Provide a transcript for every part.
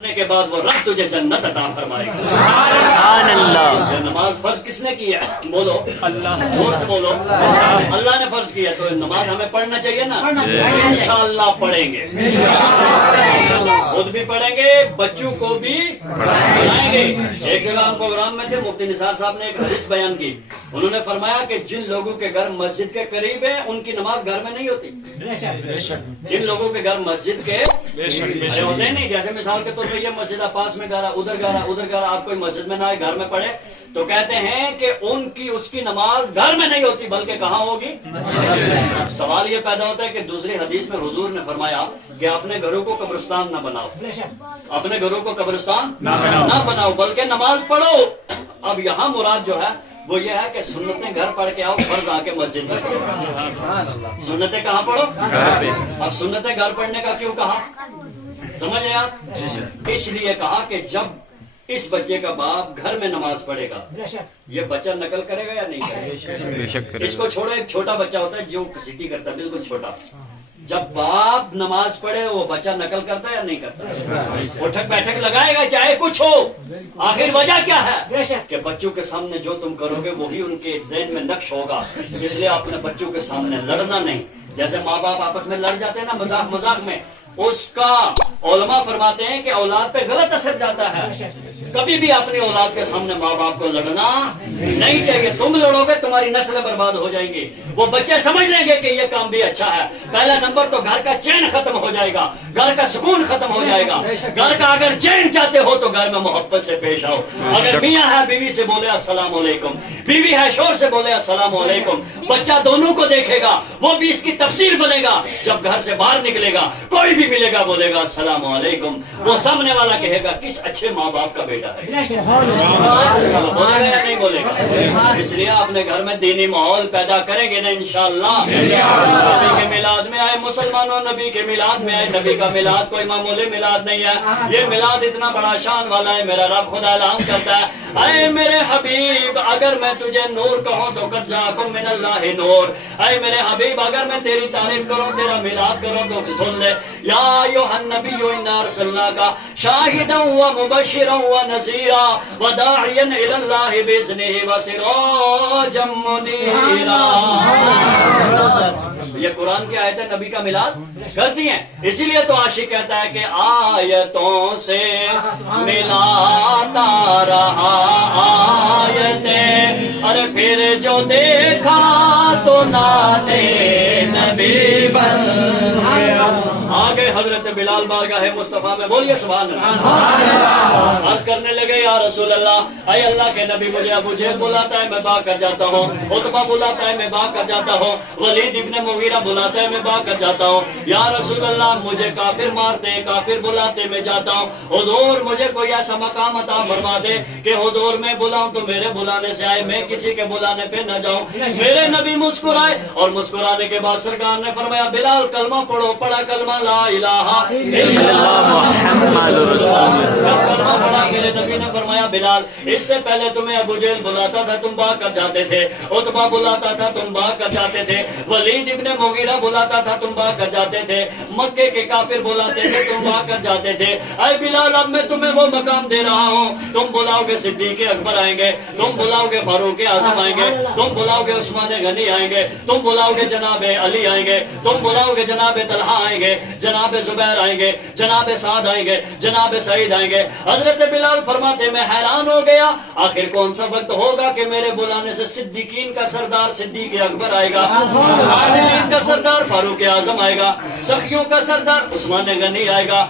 کے بعد وہ رب تجھے جنت عطا فرمائے گا۔ سبحان اللہ۔ نماز فرض کس نے کی ہے؟ بولو اللہ، زور سے بولو اللہ نے فرض کیا، تو نماز ہمیں پڑھنا چاہیے نا، انشاءاللہ پڑھیں گے، خود بھی پڑھیں گے، بچوں کو بھی پڑھائیں گے۔ ایک جگہ ہم پروگرام میں تھے، مفتی نثار صاحب نے ایک حدیث بیان کی، انہوں نے فرمایا کہ جن لوگوں کے گھر مسجد کے قریب ہے ان کی نماز گھر میں نہیں ہوتی۔ جن لوگوں کے گھر مسجد کے ہوتے نہیں، جیسے مثال کے طور پہ یہ مسجد پاس میں گھر ادھر گھر آپ کوئی مسجد میں نہ آئے گھر میں پڑھے، تو کہتے ہیں کہ ان کی اس کی نماز گھر میں نہیں ہوتی بلکہ کہاں ہوگی؟ اب سوال یہ پیدا ہوتا ہے کہ دوسری حدیث میں حضور نے فرمایا کہ اپنے گھروں کو قبرستان نہ بناؤ، اپنے گھروں کو قبرستان نہ بناؤ بلکہ نماز پڑھو۔ اب یہاں مراد جو ہے وہ یہ ہے کہ سنتیں گھر پڑھ کے آؤ، فرض آ کے مسجد میں پڑھو۔ سنتیں کہاں پڑھو؟ اب سنتیں گھر پڑھنے کا کیوں کہا؟ سمجھ رہے آپ؟ اس لیے کہا کہ جب اس بچے کا باپ گھر میں نماز پڑھے گا، یہ بچہ نقل کرے گا یا نہیں کرے گا؟ اس کو چھوڑو، ایک چھوٹا بچہ ہوتا ہے جو سٹی کرتا ہے، بالکل چھوٹا، جب باپ نماز پڑھے وہ بچہ نقل کرتا ہے یا نہیں کرتا؟ اٹھک بیٹھک لگائے گا چاہے کچھ ہو، آخر وجہ کیا ہے کہ بچوں کے سامنے جو تم کرو گے وہی ان کے ذہن میں نقش ہوگا، اس لیے اپنے بچوں کے سامنے لڑنا نہیں۔ جیسے ماں باپ آپس میں لڑ جاتے ہیں نا مذاق مذاق میں، اس کا علماء فرماتے ہیں کہ اولاد پہ غلط اثر جاتا ہے۔ کبھی بھی اپنی اولاد کے سامنے ماں باپ کو لڑنا نہیں چاہیے، تم لڑو گے تمہاری نسلیں برباد ہو جائیں گی، وہ بچے سمجھ لیں گے کہ یہ کام بھی اچھا ہے۔ پہلا نمبر تو گھر کا چین ختم ہو جائے گا، گھر کا سکون ختم ہو جائے گا۔ گھر کا اگر چین چاہتے ہو تو گھر میں محبت سے پیش آؤ۔ اگر میاں ہے بیوی سے بولے السلام علیکم، بیوی ہے شوہر سے بولے السلام علیکم، بچہ دونوں کو دیکھے گا، وہ بھی اس کی تفسیر بنے گا۔ جب گھر سے باہر نکلے گا کوئی بھی ملے گا بولے گا السلام علیکم، وہ سامنے والا کہے گا کس اچھے ماں باپ کا بیٹا ہے، بولے گا یا نہیں بولے گا؟ اس لیے اپنے گھر میں دینی ماحول پیدا کریں گے نا انشاءاللہ۔ نبی کے میلاد میں آئے مسلمانوں، نبی کے میلاد میں آئے۔ نبی کا میلاد کوئی معمولی میلاد نہیں ہے، یہ میلاد اتنا بڑا شان والا ہے۔ میرا رب خدا اعلان کرتا ہے، اے میرے حبیب اگر میں تجھے نور کہوں تو قد جاءکم من اللہ نور، اے میرے حبیب اگر میں تیری تعریف کروں تیرا میلاد کروں تو سن لے، یا ایھا النبی انا ارسلناک شاہدا ومبشرا ونذیرا وداعیا الی اللہ باذنہ وسراجا منیرا۔ یہ قرآن کی آیت ہے، نبی کا میلاد کرتی ہیں، اسی لیے تو عاشق کہتا ہے کہ آیتوں سے ملاتا رہا آیتیں، اور پھر جو دیکھا تو نعت نبی بن گیا۔ آگے حضرت بلال بارگاہ مصطفیٰ میں بولیے سبحان اللہ، عرض کرنے لگے یا رسول اللہ، اے اللہ کے نبی مجھے ابو جہل بلاتا ہے میں بھاگ کر جاتا ہوں، عتبہ بلاتا ہے میں بھاگ کر جاتا ہوں، ولید ابن مغیرہ بلاتا ہے میں بھاگ کر جاتا ہوں، یا رسول اللہ مجھے کافر مارتے ہیں، کافر بلاتے میں جاتا ہوں، حضور مجھے کوئی ایسا مقام عطا فرما دے کہ حضور میں بلاؤں تو میرے بلانے سے آئے، میں کسی کے بلانے پہ نہ جاؤں۔ میرے نبی مسکرائے اور مسکرانے کے بعد سرکار نے فرمایا بلال کلمہ پڑھو، پڑھا کلمہ لا الہ الا اللہ محمد رسول اللہ۔ جب کلمہ پڑھا میرے نبی نے فرمایا بلال اس سے پہلے تمہیں ابو جہل بلاتا تھا تم بھاگ کر جاتے تھے، عتبہ بلاتا تھا تم بھاگ کر جاتے تھے، ولید ابن مغیرہ بلاتا تھا تم بھاگ کر جاتے تھے، مکے کے کافر بلاتے تھے تم بھاگ کر جاتے تھے، اے بلال اب میں تمہیں وہ مقام دے رہا ہوں، تم بلاؤ گے صدیق اکبر آئیں گے، تم بلاؤ گے فاروق اعظم آئیں گے، تم بلاؤ گے عثمان غنی آئیں گے، تم بلاؤ گے جناب علی آئیں گے، تم بلاؤ گے جناب طلحہ آئیں گے، جناب زبیر آئیں گے، جناب سعد آئیں گے، جناب سعید آئیں گے۔ حضرت بلال فرماتے میں حیران ہو گیا آخر کون سا وقت ہوگا کہ میرے بلانے سے صدیقین کا سردار صدیق اکبر آئے گا، عادلین کا سردار فاروق اعظم آئے گا، سخیوں کا سردار عثمان غنی آئے گا،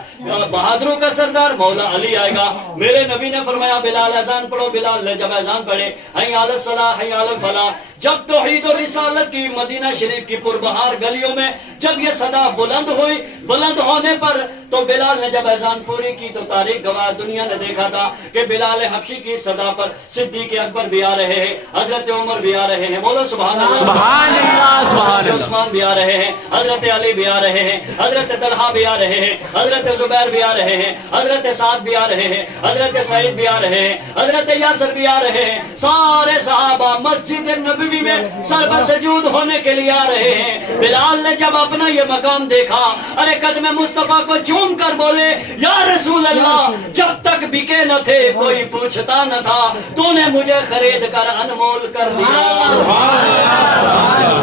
بہادروں کا سردار مولا علی آئے گا۔ میرے نبی نے فرمایا بلال اذان پڑھو، بلال نے جب اذان پڑھے حی علی الصلاۃ حی علی الفلاح، جب توحید و رسالت کی مدینہ شریف کی پربہار گلیوں میں جب یہ صدا بلند ہوئی، بلند ہونے پر تو بلال نے جب اذان پوری کی تو تاریخ گواہ دنیا نے دیکھا تھا کہ بلال حبشی کی صدا پر صدیق اکبر بھی آ رہے ہیں، حضرت عمر بھی آ رہے ہیں، بولو سبحان اللہ، سبحان اللہ، سبحان اللہ، عثمان بھی آ رہے ہیں، حضرت علی بھی آ رہے ہیں، حضرت طلحہ بھی آ رہے ہیں، حضرت زبیر بھی آ رہے ہیں، حضرت سعد بھی آ رہے ہیں، حضرت سعید بھی آ رہے ہیں، حضرت یاسر بھی آ رہے ہیں، سارے صحابہ مسجد نبوی भी में सर सजूद होने के लिए आ रहे हैं। बिलाल ने जब अपना ये मकाम देखा, अरे कदम मुस्तफा को चूम कर बोले, या रसूल अल्लाह, जब तक बिके न थे कोई पूछता न था, तूने मुझे खरीद कर अनमोल कर दिया।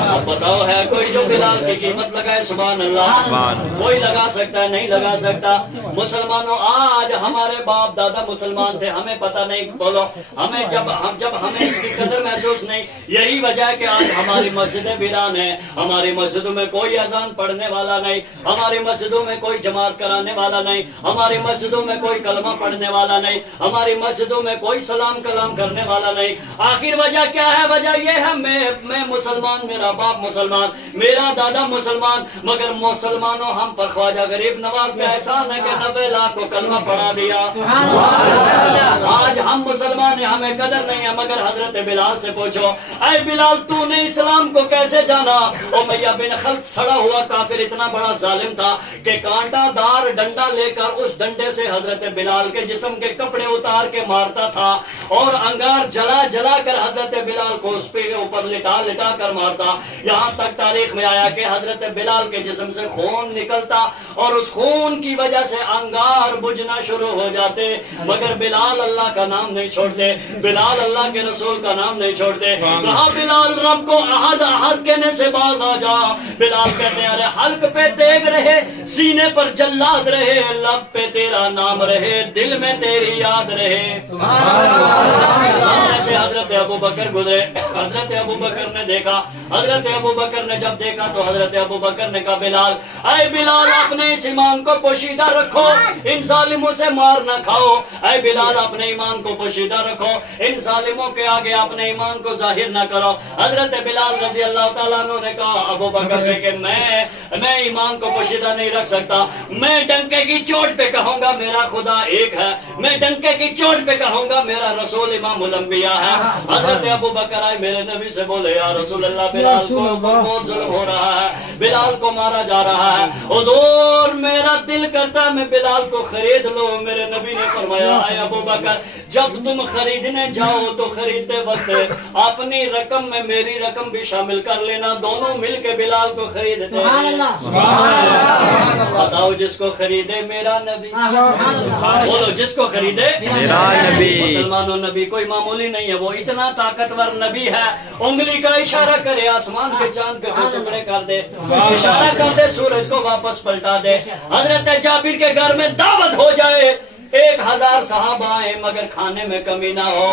अब बताओ है कोई जो बिलाल की कीमत लगाए? सुभान अल्लाह। कोई लगा सकता है? नहीं लगा सकता। मुसलमानों, आज हमारे बाप दादा मुसलमान थे, हमें पता नहीं, बोलो हमें जब हमें इसकी कदर महसूस नहीं। यही वजह है कि आज हमारी मस्जिदें वीरान है, हमारी मस्जिदों में कोई अजान पढ़ने वाला नहीं, हमारी मस्जिदों में कोई जमात कराने वाला नहीं, हमारी मस्जिदों में कोई कलमा पढ़ने वाला नहीं, हमारी मस्जिदों में कोई सलाम कलाम करने वाला नहीं। आखिर वजह क्या है? वजह यह है मैं मुसलमान, मेरा बाप मुसलमान, मेरा दादा मुसलमान, मगर मुसलमानों हम पर ख्वाजा गरीब नवाज का एहसान है कि 90 लाख को कलमा पढ़ा दिया। आज हम मुसलमान हैं, हमें कदर नहीं है। मगर हजरत बिलाल से पूछो, ऐ बिलाल तूने इस्लाम को कैसे जाना? उमैया बिन खल्फ सड़ा हुआ काफिर इतना बड़ा जालिम था कि कांटादार डंडा लेकर उस डंडे से हजरत बिलाल के जिस्म के कपड़े उतार के मारता था और अंगार जला जला कर हजरत बिलाल को उस पे ऊपर लिटा लिटा कर मारता। यहाँ तक तारीख में आया कि हजरत बिलाल के जिस्म से खून निकलता और उस खून की वजह से अंगार बुझना शुरू हो जाते, मगर बिलाल अल्लाह का नाम नहीं छोड़ते, बिलाल अल्लाह के रसूल का नाम नहीं छोड़ते। कहा बिलाल रब को अहद अहद कहने से बाज आ जा। बिलाल कहते हैं, अरे हल्क पे तेग रहे, सीने पर जल्लाद रहे, लब पे तेरा नाम रहे, दिल में तेरी याद रहे। सामने से हजरत अबू बकर गुजरे, हजरत अबू बकर ने देखा, हजरत अबू बकर ने जब देखा तो हजरत अबू बकर ने कहा बिलाल, ऐ बिलाल अपने इस ईमान को पोशीदा रखो, इन जालिमों से मार न खाओ। ऐ बिलाल अपने ईमान को पोशीदा रखो, इन जालिमों के आगे अपने ईमान को जाहिर न करो। हजरत बिलाल रज़ी अल्लाह ताला अन्हु ने कहा अबू बकर से कि मैं ईमान को पोशीदा नहीं रख सकता, मैं डंके की चोट पे कहूंगा मेरा खुदा एक है, मैं डंके की चोट पे कहूंगा मेरा रसूल इमामुल अंबिया है। हजरत अबू बकर आए मेरे नबी से बोले, या रसूल अल्लाह, बिलाल को बहुत जुल्म हो रहा है, बिलाल को मारा जा रहा है, हुजूर मेरा दिल करता है मैं बिलाल को खरीद लो। मेरे नबी ने फरमाया, आए अबू बकर, जब तुम खरीदने जाओ तो खरीदते वक्त अपनी रकम में मेरी रकम भी शामिल कर लेना, दोनों मिलके बिलाल को खरीदते हैं। बताओ जिसको खरीदे मेरा नबी, बोलो जिसको खरीदे मेरा नबी। मुसलमानों, नबी कोई मामूली नहीं है, वो इतना ताकतवर नबी है, उंगली का इशारा करे आसमान के चांद पे दो टुकड़े कर दे, इशारा कर दे सूरज को वापस पलटा दे। हजरत जाबिर के घर में दावत हो जाए, 1000 सहाबा आए मगर खाने में कमी ना हो।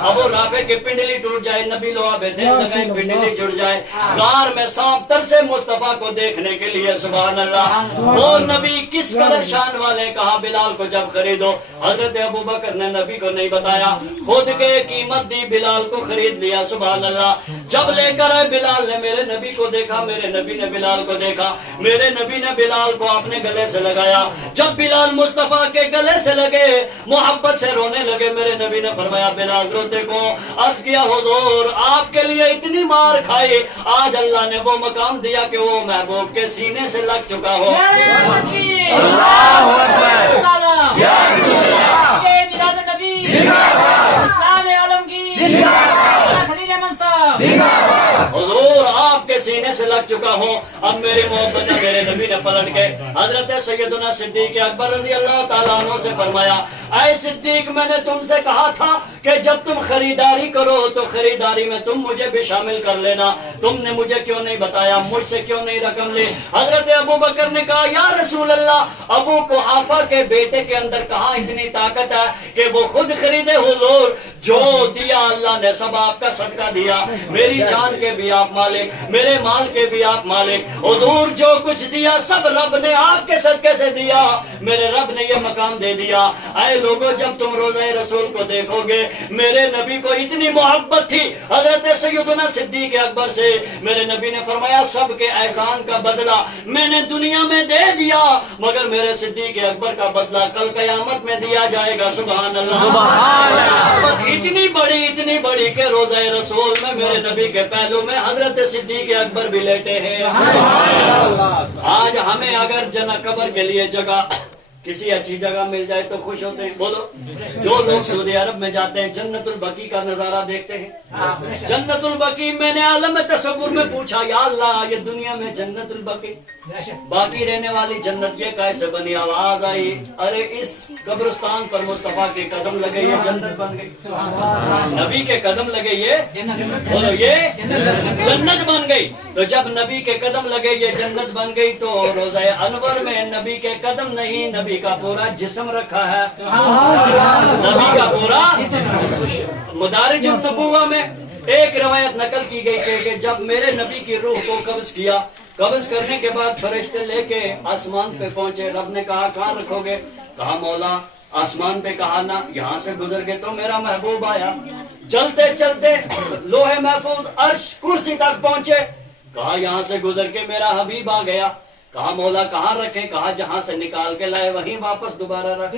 अब वो राफे की पिंडली टूट जाए, नबी लोग देर लगाए पिंडली जुड़ जाए, गार में सांप तरसे मुस्तफा को देखने के लिए। सुभान अल्लाह, वो नबी किस कदर शान वाले। कहा बिलाल को जब खरीदो, हजरत अबू बकर ने नबी को नहीं बताया, खुद के कीमत दी, बिलाल को खरीद लिया। सुभान अल्लाह, जब लेकर आए बिलाल ने मेरे नबी को देखा, मेरे नबी ने बिलाल को देखा, मेरे नबी ने बिलाल को अपने गले से लगाया। जब बिलाल मुस्तफा के गले से लगे, मोहब्बत से रोने लगे, मेरे नबी ने फरमाया बिलाल रो देखो। अर्ज किया हुजूर आपके लिए इतनी मार खाई, आज अल्लाह ने वो मकाम दिया कि वो महबूब के सीने से लग चुका हो। अल्लाहु अकबर। या रसूल अल्लाह, ये मिलाद नबी जिंदाबाद, इस्लाम आलम की जिंदाबाद, खलील मंसूर जिंदाबाद। हुजूर आपके सीने से लग चुका हो। अब मेरी मोहब्बत है, मेरे नबी ने पलट के हजरत सैयदना सिद्दीक अकबर रज़ी अल्लाह ताला अन्हु से फरमाया, ऐ सिद्दीक मैंने तुमसे कहा था कि जब तुम खरीदारी करो तो खरीदारी में तुम मुझे भी शामिल कर लेना, तुमने मुझे क्यों नहीं बताया, मुझसे क्यों नहीं रकम ली? हजरत अबू बकर ने कहा, या रसूल अल्लाह, अबू कुहाफा के बेटे के अंदर कहाँ इतनी ताकत है कि वो खुद खरीदे। हुजूर जो दिया अल्लाह ने सब आपका सदका दिया, मेरी जान के भी आप मालिक, मेरे माल के भी आप मालिक। हुजूर जो कुछ दिया सब रब ने आपके सदके से दिया, मेरे रब ने ये मकाम दे दिया। ऐ लोगों, जब तुम रोज़े रसूल को देखोगे, मेरे नबी को इतनी मोहब्बत थी हजरत सैयदना सिद्दीक अकबर से, मेरे नबी ने फरमाया सबके एहसान का बदला मैंने दुनिया में दे दिया, मगर मेरे सिद्दीक अकबर का बदला कल क़यामत में दिया जाएगा। सुभान अल्लाह, सुभान अल्लाह। इतनी बड़ी के रोज़े रसूल में मेरे नबी के पहलू में हजरत सिद्दीक अकबर भी लेटे हैं। आज हमें अगर जना कब्र के लिए जगह किसी अच्छी जगह मिल जाए तो खुश होते हैं। बोलो, जो लोग सऊदी अरब में जाते हैं जन्नतुल बकी का नजारा देखते हैं। जन्नतुल बकी, मैंने आलम तसव्वुर में पूछा, या अल्लाह ये दुनिया में जन्नतुल बकी, बाकी रहने वाली जन्नत ये कैसे बनी? आवाज आई, अरे इस कब्रिस्तान पर मुस्तफा के कदम लगे ये जन्नत बन गई, नबी के कदम लगे ये, बोलो ये जन्नत बन गई। तो जब नबी के कदम लगे ये जन्नत बन गई, तो रोज़ा अनवर में नबी के कदम नहीं, नबी का पूरा जिस्म रखा है, नबी का पूरा। मुदारिजुन नबुव्वा में एक रवायत नकल की गई कि जब मेरे नबी की रूह को कब्ज किया, कब्ज करने के बाद फरिश्ते लेके आसमान पे पहुंचे। रब ने कहा कहाँ रखोगे? कहा मौला आसमान पे। कहा ना, यहाँ से गुजर के तो मेरा महबूब आया। चलते चलते लोहे महफूज अर्श कुर्सी तक पहुंचे। कहा यहाँ से गुजर के मेरा हबीब आ गया। कहा मौला कहाँ रखे? कहा जहाँ से निकाल के लाए वहीं वापस दोबारा रख,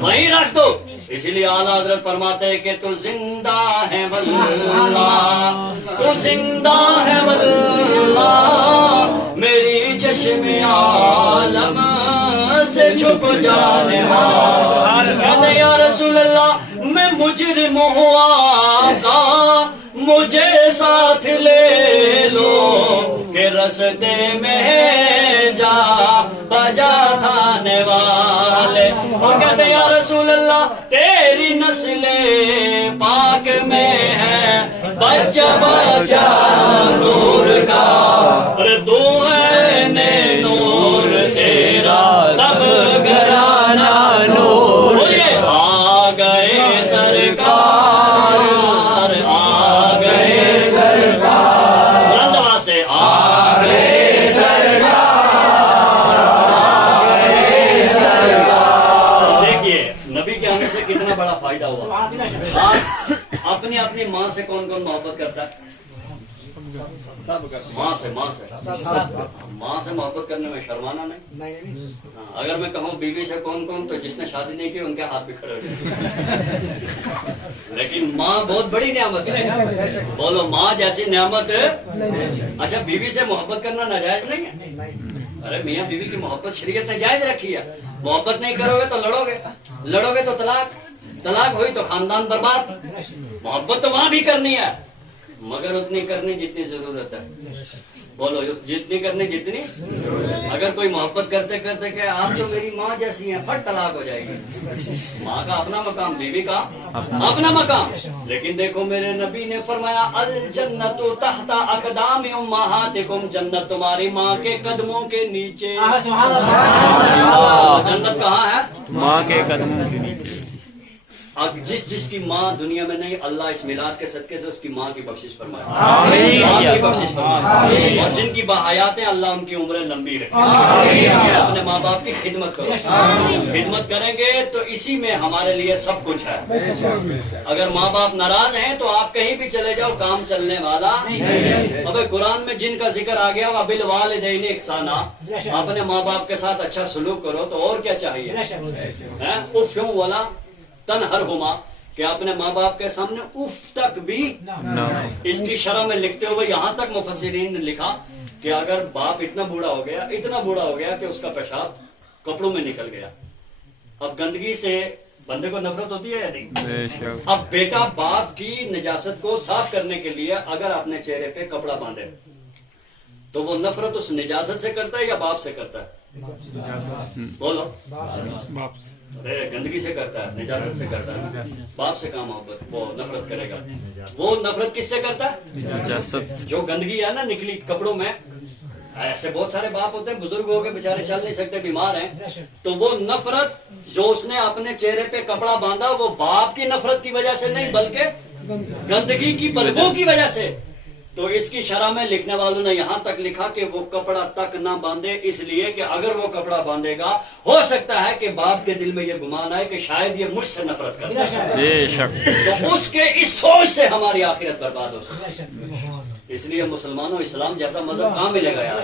वहीं रख दो। इसीलिए आला हजरत फरमाते हैं कि तू जिंदा है वल्लाह, तू जिंदा है वल्लाह, मेरी चश्मे आलम से छुप जाने वाला। या रसूल अल्लाह मैं मुजरिम हुआ का मुझे साथ ले लो, के रस्ते में जा बजा खाने वाले। और कहते या रसूल अल्लाह तेरी नस्ले पाक में है बच्चा बच्चा नूर का, अरे तू है ने नूर तेरा सब घराना नूर। बोलिए आ गए सरकार, आ गए सरकार, बुलंद आवाज से आ गए सरकार, आ गए सरकार। देखिए नबी के आने से कितना बड़ा फायदा हुआ। आप अपनी अपनी माँ से कौन कौन मोहब्बत करता है? सब करता। माँ से माँ से मोहब्बत करने में शर्माना नहीं। हाँ, अगर मैं कहूँ बीवी से कौन कौन, तो जिसने शादी नहीं की उनके हाथ भी खड़े हो जाए। लेकिन माँ बहुत बड़ी नियामत है। बोलो माँ जैसी नियामत है। अच्छा बीवी से मोहब्बत करना नाजायज नहीं है? अरे मियाँ बीवी की मोहब्बत शरीयत ने जायज रखी है। मोहब्बत नहीं करोगे तो लड़ोगे, लड़ोगे तो तलाक, तलाक हुई तो खानदान बर्बाद। मोहब्बत तो वहां भी करनी है, मगर उतनी करनी जितनी जरूरत है। बोलो जितनी करनी जितनी। अगर कोई मोहब्बत करते करते कि आप तो मेरी माँ जैसी हैं, फट तलाक हो जाएगी। माँ का अपना मकाम, बीवी का अपना मकाम। लेकिन देखो मेरे नबी ने फरमाया अल जन्नतु तहता अक़दामि उम्महातिकुम, जन्नत तुम्हारी माँ के कदमों के नीचे। जन्नत कहाँ है? माँ के कदमों के नीचे। अब जिसकी माँ दुनिया में नहीं, अल्लाह इस मिलाद के सदके से उसकी माँ की बख्शिश फरमाए, आमीन। माँ की बख्शिश फरमाए। और जिनकी बाहयात हैं अल्लाह उनकी उम्रें लंबी रखे। अपने माँ बाप की खिदमत करो, खिदमत करेंगे तो इसी में हमारे लिए सब कुछ है। अगर माँ बाप नाराज हैं तो आप कहीं भी चले जाओ, काम चलने वाला। अब कुरान में जिनका जिक्र आ गया वा बिल वालिदैन इहसाना, अपने माँ बाप के साथ अच्छा सलूक करो, तो और क्या चाहिए? उफ वाला तनहर हुमा, कि अपने माँ बाप के सामने उफ तक भी न। इसकी शरह में लिखते हुए यहाँ तक मुफस्सिरीन ने लिखा कि अगर बाप इतना बूढ़ा हो गया, इतना बूढ़ा हो गया कि उसका पेशाब कपड़ों में निकल गया। अब गंदगी से बंदे को नफरत होती है या नहीं? अब बेटा बाप की निजासत को साफ करने के लिए अगर अपने चेहरे पे कपड़ा बांधे, तो वो नफरत उस निजासत से करता है या बाप से करता है? बोलो बाप से। अरे गंदगी से करता है, निजासत से करता है। बाप से कहाँ मोहब्बत, वो नफरत करेगा। वो नफरत किससे करता है? निजासत। जो गंदगी है ना निकली कपड़ों में, ऐसे बहुत सारे बाप होते हैं, बुजुर्ग हो गए बेचारे, चल नहीं सकते, बीमार हैं, तो वो नफरत जो उसने अपने चेहरे पे कपड़ा बांधा, वो बाप की नफरत की वजह से नहीं बल्कि गंदगी की बदबू की वजह से। तो इसकी शरह में लिखने वालों ने यहाँ तक लिखा कि वो कपड़ा तक ना बांधे, इसलिए कि अगर वो कपड़ा बांधेगा हो सकता है कि बाप के दिल में ये गुमान आए कि शायद ये मुझसे नफरत करता है, तो उसके इस सोच से हमारी आखिरत बर्बाद हो सकती है। इसलिए मुसलमानों, इस्लाम जैसा मजहब कहाँ मिलेगा यार?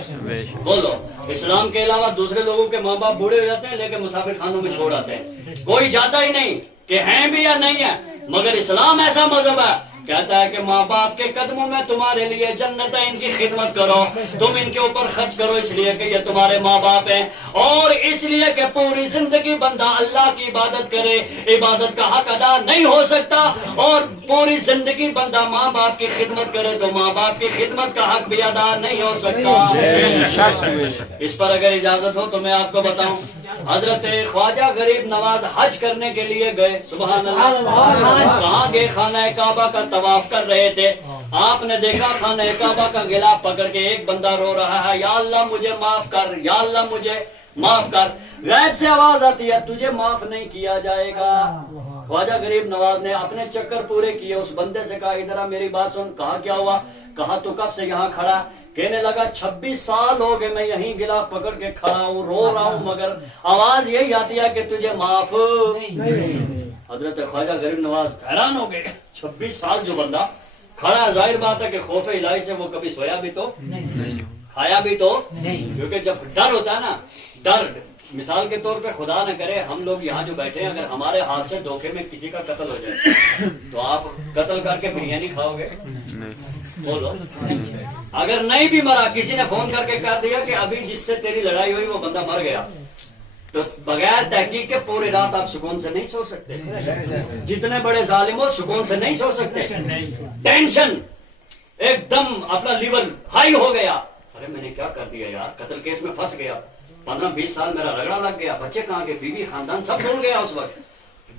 बोलो, इस्लाम के अलावा दूसरे लोगों के माँ बाप बूढ़े हो जाते हैं, लेकिन मुसाफिर खानों में छोड़ आते हैं, कोई जाता ही नहीं कि हैं भी या नहीं है। मगर इस्लाम ऐसा मजहब है कहता है कि माँ बाप के कदमों में तुम्हारे लिए जन्नत है, इनकी खिदमत करो, तुम इनके ऊपर खर्च करो, इसलिए कि ये तुम्हारे माँ बाप हैं, और इसलिए कि पूरी जिंदगी बंदा अल्लाह की इबादत करे, इबादत का हक अदा नहीं हो सकता, और पूरी जिंदगी बंदा माँ बाप की खिदमत करे तो माँ बाप की खिदमत का हक भी अदा नहीं हो सकता। इस पर अगर इजाजत हो तो मैं आपको बताऊं, हजरत ख्वाजा गरीब नवाज हज करने के लिए गए, सुभान अल्लाह, कहाँ गए? खाना काबा का तवाफ कर रहे थे, आपने देखा खाना काबा का गिलाफ पकड़ के एक बंदा रो रहा है, या अल्लाह मुझे माफ कर, या अल्लाह मुझे माफ कर। गैब से आवाज आती है, तुझे माफ नहीं किया जाएगा। ख्वाजा गरीब नवाज ने अपने चक्कर पूरे किए, उस बंदे से कहा इधर आ मेरी बात सुन। कहा क्या हुआ? कहा तू कब से यहाँ खड़ा? कहने लगा 26 साल हो गए मैं यहीं गिलाफ पकड़ के खड़ा हूँ, रो रहा हूँ, मगर आवाज यही आती है कि तुझे माफ। हजरत ख्वाजा गरीब नवाज हैरान हो गए, 26 साल जो बंदा खड़ा है, जाहिर बात है कि खौफ इलाही से वो कभी सोया भी तो नहीं, खाया भी तो नहीं, क्योंकि जब डर होता है ना, डर, मिसाल के तौर पे खुदा न करे हम लोग यहाँ जो बैठे हैं, अगर हमारे हाथ से धोखे में किसी का कत्ल हो जाए तो आप कत्ल करके बिरयानी खाओगे? बोलो। अगर नहीं भी मरा, किसी ने फोन करके कह दिया कि अभी जिससे तेरी लड़ाई हुई वो बंदा मर गया, तो बगैर तहकीक के पूरी रात आप सुकून से नहीं सो सकते। जितने बड़े जालिम हो सुकून से नहीं सो सकते, टेंशन, एकदम अपना लीवर हाई हो गया, अरे मैंने क्या कर दिया यार, कत्ल केस में फंस गया, 15-20 साल मेरा रगड़ा लग गया, बच्चे कहाँ के, बीवी खानदान सब भूल गया उस वक्त।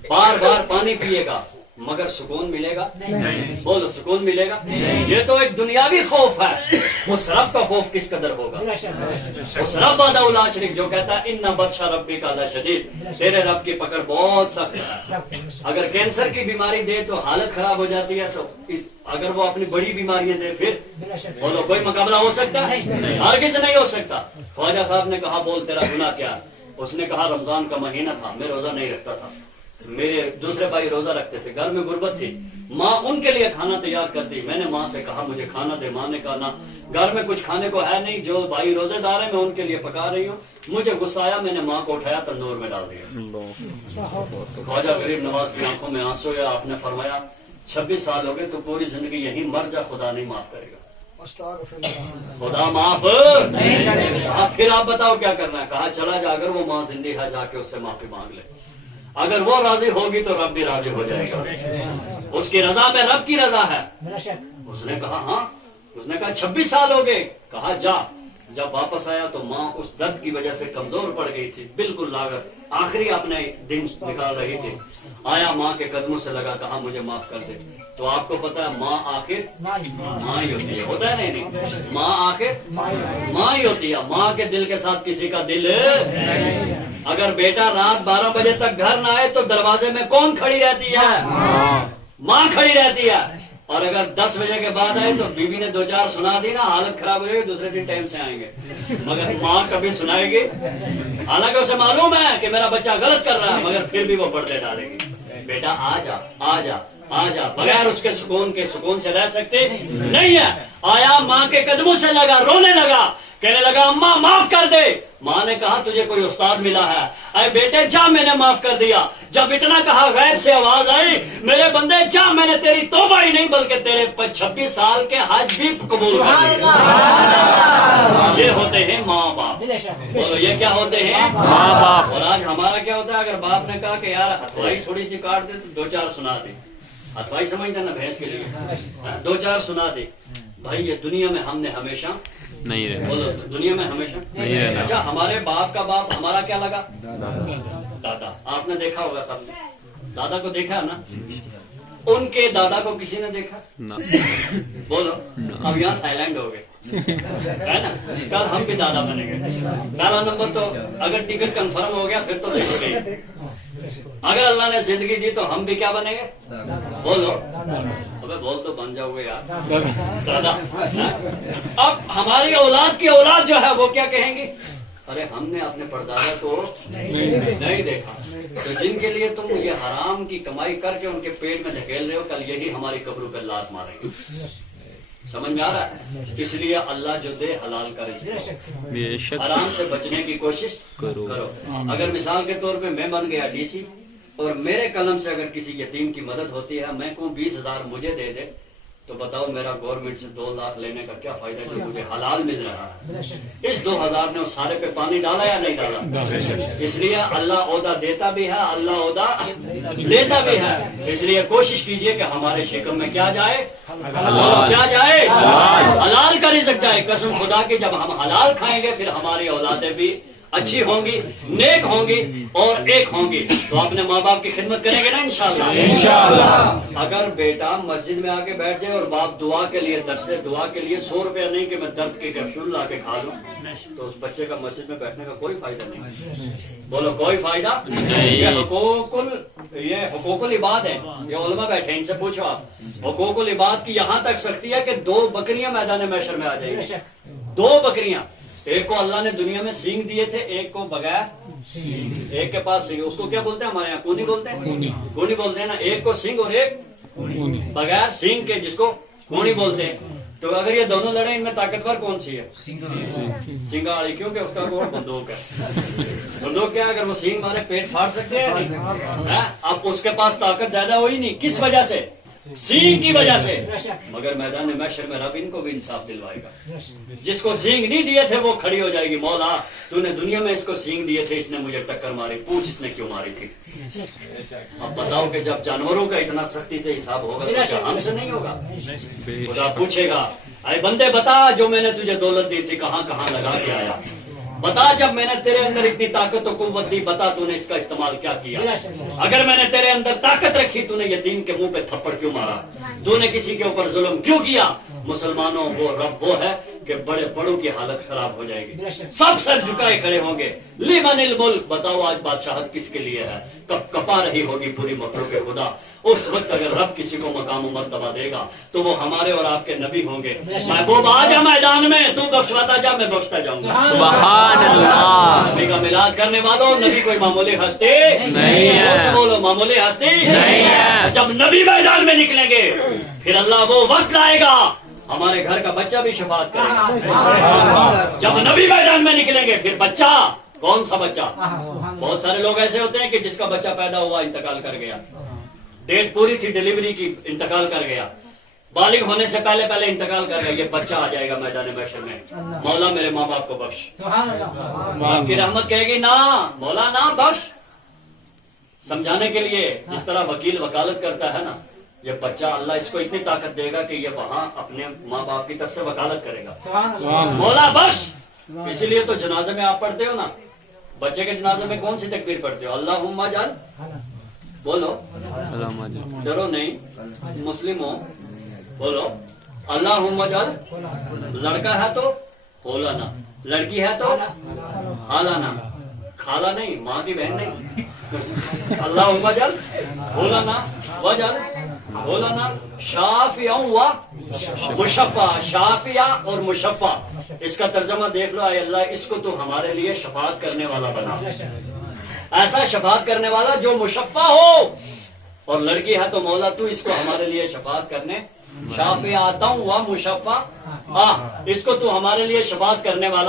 बार बार पानी पिएगा मगर सुकून मिलेगा? बोलो, सुकून मिलेगा? ये तो एक दुनियावी खौफ है। उस रब का खौफ किस कदर होगा? उस रब वादा शरीफ जो कहता है इन्ना बदशा रब्बी का शदीद, तेरे रब की पकड़ बहुत सख्त है। अगर कैंसर की बीमारी दे तो हालत खराब हो जाती है, तो अगर वो अपनी बड़ी बीमारियां दे फिर बोलो कोई मुकाबला हो सकता है? हरगिज़ नहीं हो सकता। ख्वाजा साहब ने कहा बोल तेरा गुनाह क्या है? उसने कहा रमजान का महीना था, मैं रोजा नहीं रखता था, मेरे दूसरे भाई रोजा रखते थे, घर में गुर्बत थी, माँ उनके लिए खाना तैयार करती, मैंने माँ से कहा मुझे खाना दे, माँ ने कहा ना घर में कुछ खाने को है नहीं, जो भाई रोजेदार है मैं उनके लिए पका रही हूँ। मुझे गुस्सा आया, मैंने माँ को उठाया तंदूर में डाल दिया। ख्वाजा गरीब नवाज की आंखों में आंसू आया, आपने फरमाया 26 साल हो गए तो पूरी जिंदगी यही मर जा, खुदा नहीं माफ करेगा, खुदा माफ नहीं। फिर आप बताओ क्या करना है? कहा चला जा, अगर वो माँ जिंदी है जाके उससे माफी मांग ले, अगर वो राजी होगी तो रब भी राजी हो जाएगा, उसकी रजा में रब की रजा है। उसने कहा हाँ, उसने कहा 26 साल हो गए, कहा जा। जब वापस आया तो माँ उस दर्द की वजह से कमजोर पड़ गई थी, बिल्कुल लागत आखिरी अपने दिन निकाल रही थी। आया माँ के कदमों से लगा, कहा मुझे माफ कर दे। तो आपको पता है माँ आखिर माँ ही होती है, होता है नहीं? माँ आखिर माँ ही होती है। माँ के दिल के साथ किसी का दिल, अगर बेटा रात 12 बजे तक घर ना आए तो दरवाजे में कौन खड़ी रहती है? माँ खड़ी रहती है। और अगर 10 बजे के बाद आए तो बीवी ने 2-4 सुना दी ना, हालत खराब हो जाएगी, दूसरे दिन टाइम से आएंगे, मगर माँ कभी सुनाएगी? हालांकि उसे मालूम है कि मेरा बच्चा गलत कर रहा है, मगर फिर भी वो पर्दे डालेगी, बेटा आ जा आ जा आ जा। बगैर उसके सुकून से रह सकते नहीं है। आया माँ के कदमों से लगा, रोने लगा, कहने लगा अम्मा माफ कर दे। माँ ने कहा तुझे कोई उस्ताद मिला है? अरे बेटे जा, मैंने माफ कर दिया। जब इतना कहा गैब से आवाज आई, मेरे बंदे जा, मैंने तेरी तौबा ही नहीं बल्कि तेरे 26 साल के हज भी कबूल कर दिए। ये होते हैं माँ बाप। बोलो ये क्या होते हैं? माँ बाप। और आज हमारा क्या होता है? अगर बाप ने कहा कि यार हथवाई थोड़ी सी काट दे तो 2-4 सुना दे। हथवाई समझते ना भैंस के लिए, 2-4 सुना दे। भाई ये दुनिया में हमने हमेशा नहीं रहना। बोलो दुनिया में हमेशा नहीं रहना। अच्छा हमारे बाप का बाप हमारा क्या लगा? दादा। आपने देखा होगा, सबने दादा को देखा है ना? उनके दादा को किसी ने देखा ना? बोलो ना। अब यहाँ साइलेंट हो गए है ना? कल हम भी दादा बनेंगे। पहला नंबर तो अगर टिकट कंफर्म हो गया फिर तो देखोगे। अगर अल्लाह ने जिंदगी दी तो हम भी क्या बनेंगे? बोलो अबे बोल तो बन जाओगे यार दादा। अब हमारी औलाद की औलाद जो है वो क्या कहेंगे? अरे हमने अपने परदादा को नहीं देखा। तो जिनके लिए तुम ये हराम की कमाई करके उनके पेट में धकेल रहे हो, कल यही हमारी कब्रों पे लात मारेंगे। समझ में आ रहा है? इसलिए अल्लाह जो दे हलाल कर, हराम से बचने की कोशिश करो। अगर मिसाल के तौर पे मैं बन गया डीसी اور میرے قلم سے اگر کسی یتیم کی مدد ہوتی ہے، میں کہوں 20,000 مجھے دے دے، تو بتاؤ میرا گورنمنٹ سے 2 لاکھ لینے کا کیا فائدہ جو مجھے حلال مل رہا ہے؟ اس 2,000 نے اس سارے پہ پانی ڈالا یا نہیں ڈالا؟ اس لیے اللہ عہدہ دیتا بھی ہے، اللہ عہدہ لیتا بھی ہے. اس لیے کوشش کیجئے کہ ہمارے شکم میں کیا جائے؟ کیا جائے؟ حلال کا رزق جائے. قسم خدا کی جب ہم حلال کھائیں گے پھر ہماری اولادیں بھی اچھی ہوں گی، نیک ہوں گی اور ایک ہوں گی. تو اپنے ماں باپ کی خدمت کریں گے نا انشاءاللہ. اگر بیٹا مسجد میں آ کے بیٹھ جائے اور باپ دعا کے لیے درس دعا کے لیے 100 روپیہ نہیں کہ میں درد کے کیپسول لا کے کھا لوں، تو اس بچے کا مسجد میں بیٹھنے کا کوئی فائدہ نہیں. بولو کوئی فائدہ نہیں. یہ حقوق العباد ہے. یہ علماء بیٹھے ان سے پوچھو آپ. حقوق العباد کی یہاں تک سختی ہے کہ 2 بکریاں میدان محشر میں آ جائیں گی. 2 بکریاں. ایک کو اللہ نے دنیا میں سینگ دیے تھے، ایک کو بغیر. ایک کے پاس سینگ، اس کو کیا بولتے ہیں ہمارے یہاں؟ کونی بولتے ہیں. کونی بولتے ہیں نا. ایک کو سینگ اور ایک بغیر سینگ کے، جس کو کونی بولتے ہیں. تو اگر یہ دونوں لڑیں ان میں طاقتور کون سی ہے؟ سنگاڑی. کیونکہ اس کا کون بندوق ہے. بندوق کیا؟ اگر وہ سینگ مارے پیٹ پھاڑ سکتے ہیں نہیں. اب اس کے پاس طاقت زیادہ ہوئی نہیں. کس وجہ سے؟ سینگ کی وجہ سے. مگر میدان محشر میں رب ان کو بھی انصاف دلوائے گا. جس کو سینگ نہیں دیے تھے وہ کھڑی ہو جائے گی، مولا تو نے دنیا میں اس کو سینگ دیے تھے، اس نے مجھے ٹکر ماری، پوچھ اس نے کیوں ماری تھی. اب بتاؤ کہ جب جانوروں کا اتنا سختی سے حساب ہوگا تو کیا ہم سے نہیں ہوگا؟ خدا پوچھے گا اے بندے بتا جو میں نے تجھے دولت دی تھی کہاں کہاں لگا کے آیا. بتا جب میں نے تیرے اندر اتنی طاقت و قوت دی، بتا تو نے اس کا استعمال کیا کیا. اگر میں نے تیرے اندر طاقت رکھی تو نے یتیم کے منہ پہ تھپڑ کیوں مارا؟ تو نے کسی کے اوپر ظلم کیوں کیا؟ مسلمانوں وہ رب وہ ہے کہ بڑے بڑوں کی حالت خراب ہو جائے گی، سب سر جھکائے کھڑے ہوں گے. لمن الملک. بتاؤ آج بادشاہت کس کے لیے ہے؟ کب کپا رہی ہوگی پوری مخلوق خدا. اس وقت اگر رب کسی کو مقام و مرتبہ دے گا تو وہ ہمارے اور آپ کے نبی ہوں گے. محبوب آ جا میدان میں، تو بخشواتا جا، میں بخشتا جاؤں گا. سبحان اللہ. نبی کا میلاد کرنے والوں، نبی کوئی معمولی ہستی نہیں ہے. بولو معمولی ہستی نہیں ہے. جب نبی میدان میں نکلیں گے پھر اللہ وہ وقت لائے گا ہمارے گھر کا بچہ بھی شفاعت کرے گا. جب نبی میدان میں نکلیں گے پھر بچہ، کون سا بچہ؟ بہت سارے لوگ ایسے ہوتے ہیں کہ جس کا بچہ پیدا ہوا انتقال کر گیا، ڈیٹ پوری تھی ڈیلیوری کی انتقال کر گیا، بالغ ہونے سے پہلے پہلے انتقال کر گیا. یہ بچہ آ جائے گا میدان محشر میں، مولا میرے ماں باپ کو بخش. آپ کی رحمت کہے گی نا مولا نا بخش. سمجھانے کے لیے جس طرح وکیل وکالت کرتا ہے نا، یہ بچہ اللہ اس کو اتنی طاقت دے گا کہ یہ وہاں اپنے ماں باپ کی طرف سے وکالت کرے گا، مولا بخش. اسی لیے تو جنازے میں آپ پڑھتے ہو نا، بچے کے جنازے میں کون سی تکبیر پڑھتے ہو؟ اللہم اجعل. بولو ڈرو نہیں، مسلم ہو بولو اللہم اجعل. لڑکا ہے تو ہولانا، لڑکی ہے تو حالانا، خالہ نہیں، ماں کی بہن نہیں. اللہم اجعل ہولانا وجعل ہولانا شافعا و مشفع. شافعہ اور مشفع، اس کا ترجمہ دیکھ لو. اے اللہ اس کو تو ہمارے لیے شفاعت کرنے والا بنا، ایسا شفاعت کرنے والا جو مشفع ہو. اور لڑکی ہے تو مولا تو اس کو ہمارے لیے شفاعت کرنے، شافعہ و مشفع، اس کو تو ہمارے لیے شفاعت کرنے والا